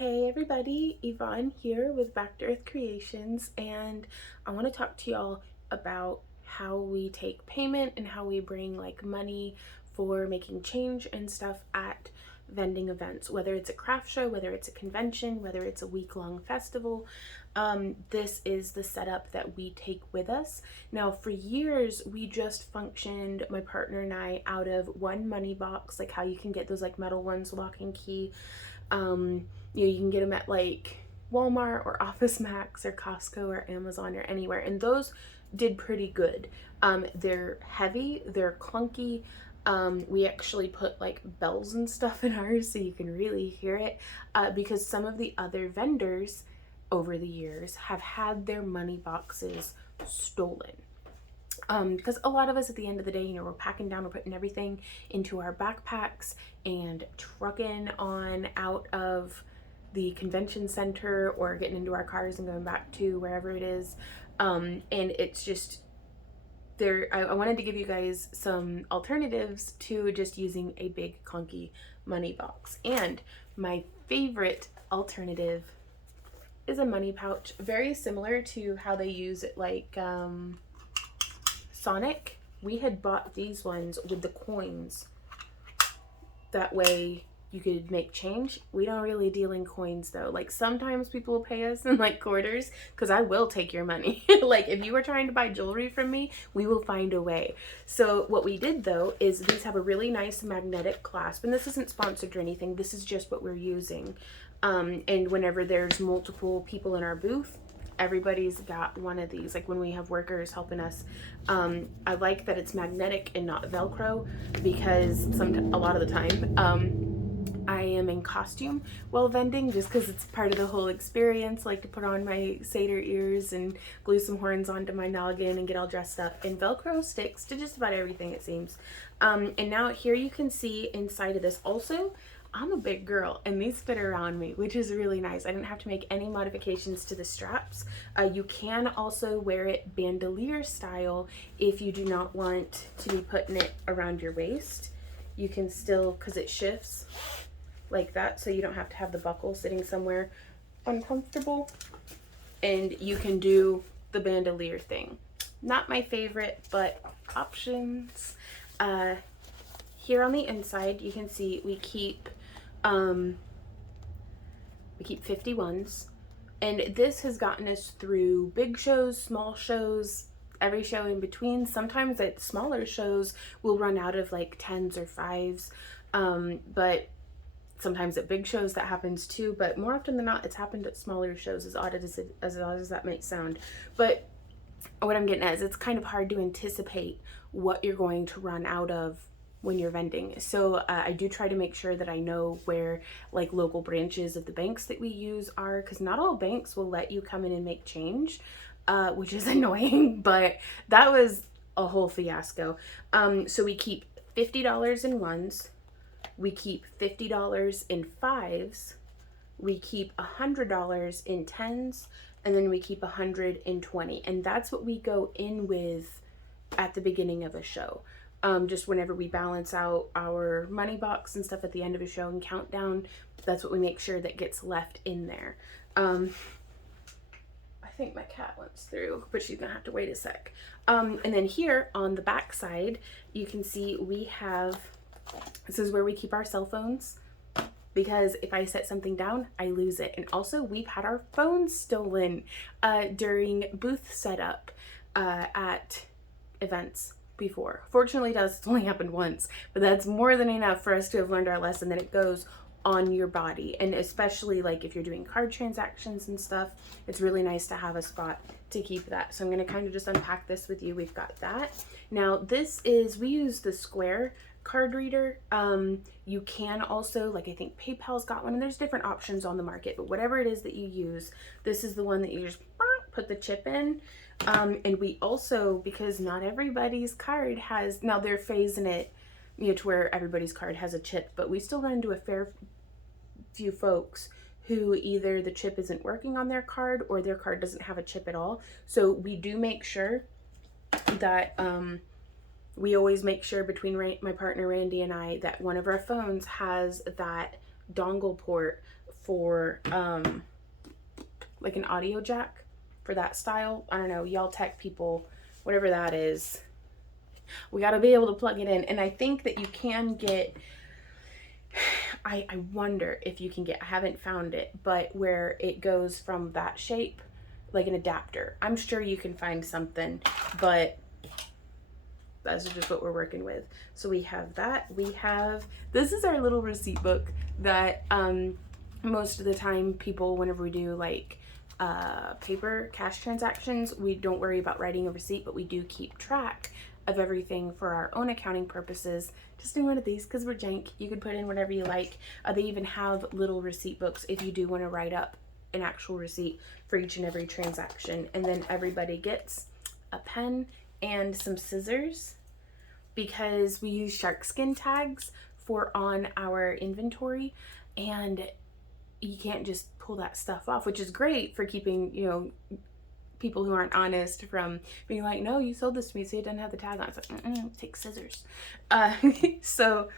Hey everybody, Yvonne here with Back to Earth Creations, and I want to talk to y'all about how we take payment and how we bring like money for making change and stuff at vending events, whether it's a craft show, whether it's a convention, whether it's a week-long festival. This is the setup that we take with us. Now, for years, we just functioned, my partner and I, out of one money box, like how you can get those like metal ones, lock and key. You can get them at like Walmart or Office Max or Costco or Amazon or anywhere, and those did pretty good. They're heavy, they're clunky. We actually put like bells and stuff in ours so you can really hear it, because some of the other vendors over the years have had their money boxes stolen. Because a lot of us at the end of the day, we're packing down, we're putting everything into our backpacks and trucking on out of the convention center or getting into our cars and going back to wherever it is. And it's just there. I wanted to give you guys some alternatives to just using a big clunky money box. And my favorite alternative is a money pouch, very similar to how they use it like Sonic. We had bought these ones with the coins. That way you could make change. We don't really deal in coins though. Like sometimes people will pay us in like quarters because I will take your money. Like if you were trying to buy jewelry from me, we will find a way. So what we did though is these have a really nice magnetic clasp, and this isn't sponsored or anything. This is just what we're using. And whenever there's multiple people in our booth, everybody's got one of these. Like when we have workers helping us, I like that it's magnetic and not Velcro, because a lot of the time I am in costume while vending, just because it's part of the whole experience. Like to put on my satyr ears and glue some horns onto my noggin and get all dressed up. And Velcro sticks to just about everything, it seems. And now here you can see inside of this also, I'm a big girl and these fit around me, which is really nice. I didn't have to make any modifications to the straps. You can also wear it bandolier style if you do not want to be putting it around your waist. You can still, because it shifts like that, so you don't have to have the buckle sitting somewhere uncomfortable, and you can do the bandolier thing. Not my favorite, but options. Here on the inside you can see we keep 51s, and this has gotten us through big shows, small shows, every show in between. Sometimes at smaller shows we'll run out of like 10s or 5s, but sometimes at big shows that happens too, but more often than not it's happened at smaller shows, as odd as that might sound. But what I'm getting at is it's kind of hard to anticipate what you're going to run out of when you're vending. So I do try to make sure that I know where like local branches of the banks that we use are, because not all banks will let you come in and make change, which is annoying, but that was a whole fiasco. So we keep $50 in ones, we keep $50 in 5s, we keep $100 in 10s, and then we keep 100 in 20. And that's what we go in with at the beginning of a show. Just whenever we balance out our money box and stuff at the end of a show and countdown, that's what we make sure that gets left in there. I think my cat went through, but she's gonna have to wait a sec. And then here on the back side, you can see we have, this is where we keep our cell phones, because if I set something down, I lose it. And also we've had our phones stolen during booth setup at events before. Fortunately to us, it's only happened once, but that's more than enough for us to have learned our lesson that it goes on your body. And especially like if you're doing card transactions and stuff, it's really nice to have a spot to keep that. So I'm going to kind of just unpack this with you. We've got that. Now this is, we use the Square card reader. You can also, like I think PayPal's got one, and there's different options on the market, but whatever it is that you use, this is the one that you just put the chip in. And we also, because not everybody's card has, now they're phasing it, to where everybody's card has a chip, but we still run into a fair few folks who either the chip isn't working on their card or their card doesn't have a chip at all. So we do make sure that we always make sure between my partner Randy and I that one of our phones has that dongle port for like an audio jack for that style. I don't know, y'all tech people, whatever that is, we got to be able to plug it in. And I think that you can get, I wonder if you can get, I haven't found it, but where it goes from that shape, like an adapter. I'm sure you can find something, but that's just what we're working with. So we have that. We have, this is our little receipt book that most of the time people, whenever we do like paper cash transactions, we don't worry about writing a receipt, but we do keep track of everything for our own accounting purposes. Just in one of these because we're jank. You can put in whatever you like. They even have little receipt books if you do want to write up an actual receipt for each and every transaction. And then everybody gets a pen and some scissors because we use shark skin tags for on our inventory, and you can't just pull that stuff off, which is great for keeping, you know, people who aren't honest from being like, no, you sold this to me, so it doesn't have the tag on. It's like, take scissors. So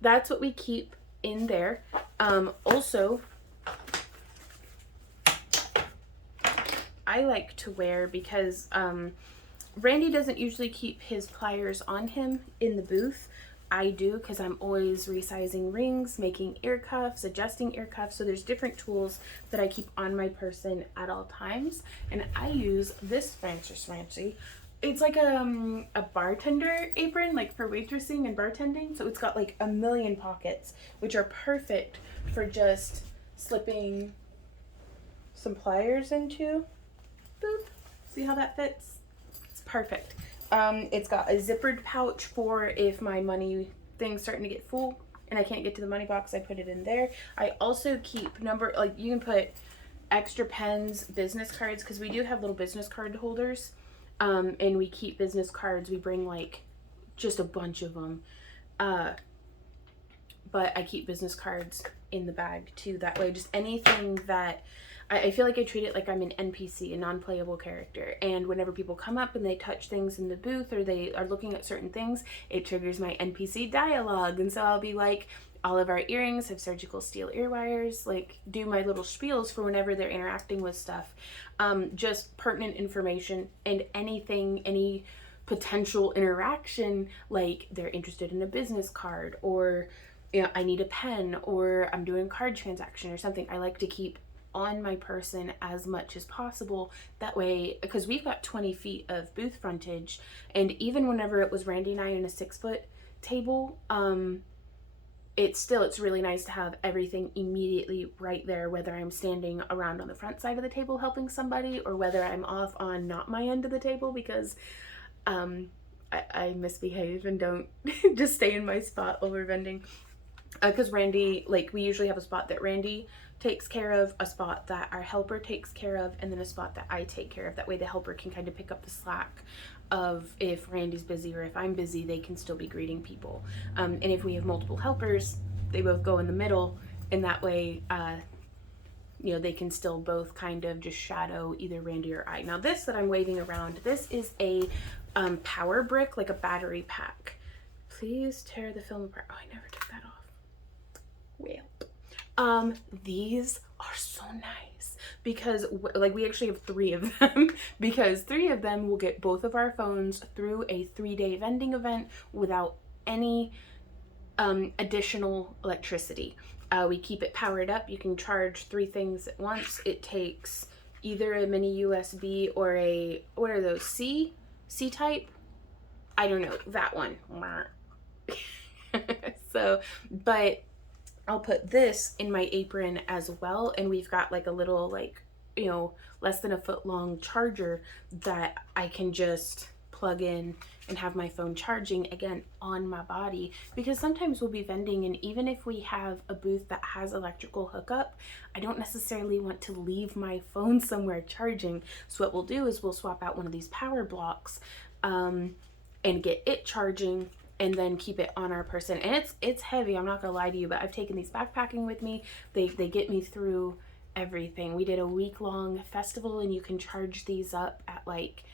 that's what we keep in there. Also, I like to wear, because Randy doesn't usually keep his pliers on him in the booth. I do, because I'm always resizing rings, making ear cuffs, adjusting ear cuffs. So there's different tools that I keep on my person at all times. And I use this fancy. It's like a bartender apron, like for waitressing and bartending. So it's got like a million pockets, which are perfect for just slipping some pliers into. Boop. See how that fits? It's perfect. It's got a zippered pouch for if my money thing's starting to get full and I can't get to the money box, I put it in there. I also keep like you can put extra pens, business cards, because we do have little business card holders. And we keep business cards. We bring like just a bunch of them. But I keep business cards in the bag too. That way, just anything that I feel like I treat it like I'm an NPC, a non-playable character. And whenever people come up and they touch things in the booth or they are looking at certain things, it triggers my NPC dialogue. And so I'll be like, all of our earrings have surgical steel ear wires, like do my little spiels for whenever they're interacting with stuff. Just pertinent information and anything, any potential interaction, like they're interested in a business card, or you know, I need a pen, or I'm doing a card transaction or something. I like to keep on my person as much as possible. That way, because we've got 20 feet of booth frontage, and even whenever it was Randy and I in a 6-foot table, it's really nice to have everything immediately right there, whether I'm standing around on the front side of the table helping somebody, or whether I'm off on not my end of the table because I misbehave and don't just stay in my spot while we're vending. Because Randy, like, we usually have a spot that Randy takes care of, a spot that our helper takes care of, and then a spot that I take care of. That way the helper can kind of pick up the slack of if Randy's busy or if I'm busy, they can still be greeting people. And if we have multiple helpers, they both go in the middle, and that way, you know, they can still both kind of just shadow either Randy or I. Now this that I'm waving around, this is a power brick, like a battery pack. Please tear the film apart. Oh, I never took that off. Well, these are so nice because like we actually have 3 of them because 3 of them will get both of our phones through a 3-day vending event without any additional electricity. We keep it powered up. You can charge 3 things at once. It takes either a mini USB or a, what are those, C type? I don't know, that one. So, but I'll put this in my apron as well, and we've got like a little, like, you know, less than a foot long charger that I can just plug in and have my phone charging again on my body, because sometimes we'll be vending, and even if we have a booth that has electrical hookup, I don't necessarily want to leave my phone somewhere charging. So what we'll do is we'll swap out one of these power blocks and get it charging, and then keep it on our person. And it's heavy, I'm not gonna lie to you, but I've taken these backpacking with me. They get me through everything. We did a week-long festival, and you can charge these up at like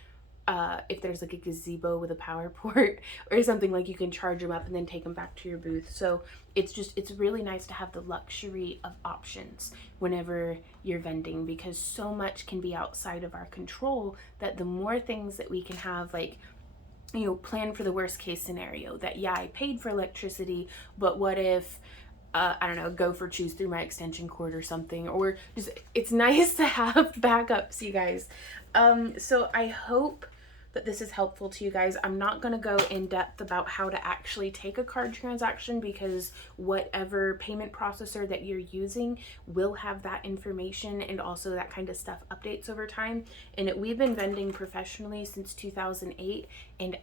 if there's like a gazebo with a power port or something, like you can charge them up and then take them back to your booth. So it's really nice to have the luxury of options whenever you're vending, because so much can be outside of our control, that the more things that we can have, like, you know, plan for the worst case scenario, that yeah, I paid for electricity, but what if I don't know, gopher chews through my extension cord or something, or just, it's nice to have backups, you guys. So I hope that this is helpful to you guys. I'm not going to go in depth about how to actually take a card transaction, because whatever payment processor that you're using will have that information, and also that kind of stuff updates over time. And we've been vending professionally since 2008, and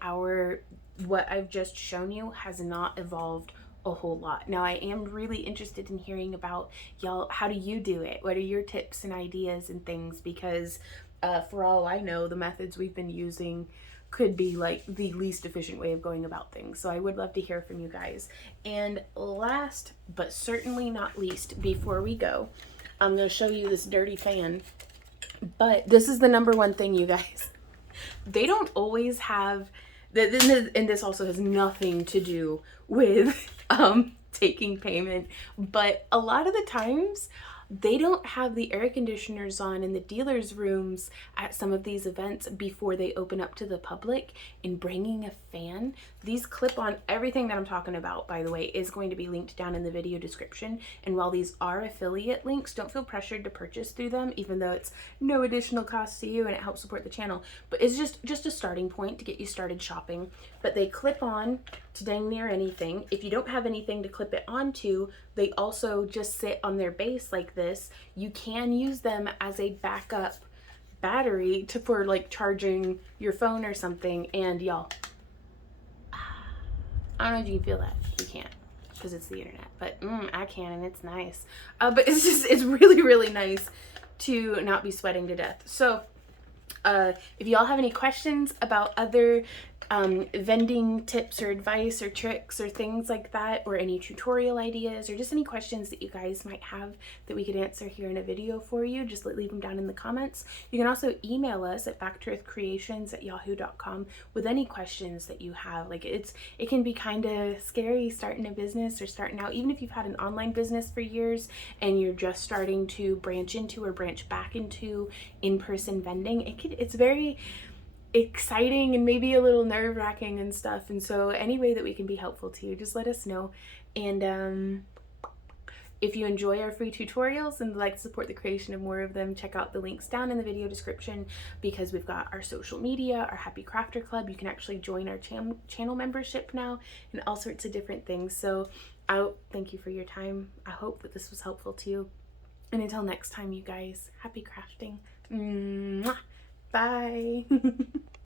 what I've just shown you has not evolved a whole lot. Now, I am really interested in hearing about y'all. How do you do it? What are your tips and ideas and things? Because for all I know, the methods we've been using could be like the least efficient way of going about things. So I would love to hear from you guys. And last but certainly not least, before we go, I'm going to show you this dirty fan. But this is the number one thing, you guys. They don't always have, and this also has nothing to do with taking payment, but a lot of the times they don't have the air conditioners on in the dealers' rooms at some of these events before they open up to the public. And bringing a fan, these clip on, everything that I'm talking about, by the way, is going to be linked down in the video description. And while these are affiliate links, don't feel pressured to purchase through them, even though it's no additional cost to you and it helps support the channel. But it's just a starting point to get you started shopping. But they clip on to dang near anything. If you don't have anything to clip it onto, they also just sit on their base like this. You can use them as a backup battery for like charging your phone or something. And y'all, I don't know if you can feel that. You can't, because it's the internet, but I can, and it's nice. But it's really, really nice to not be sweating to death. So if y'all have any questions about other vending tips or advice or tricks or things like that, or any tutorial ideas, or just any questions that you guys might have that we could answer here in a video for you, just leave them down in the comments. You can also email us at backtoearthcreations@yahoo.com with any questions that you have. Like, it can be kind of scary starting a business or starting out, even if you've had an online business for years and you're just starting to branch into or branch back into in-person vending. It's very exciting and maybe a little nerve-wracking and stuff. And so any way that we can be helpful to you, just let us know. And if you enjoy our free tutorials and would like to support the creation of more of them, check out the links down in the video description, because we've got our social media, our Happy Crafter Club. You can actually join our channel membership now, and all sorts of different things. So I thank you for your time. I hope that this was helpful to you. And until next time, you guys, happy crafting. Mwah. Bye.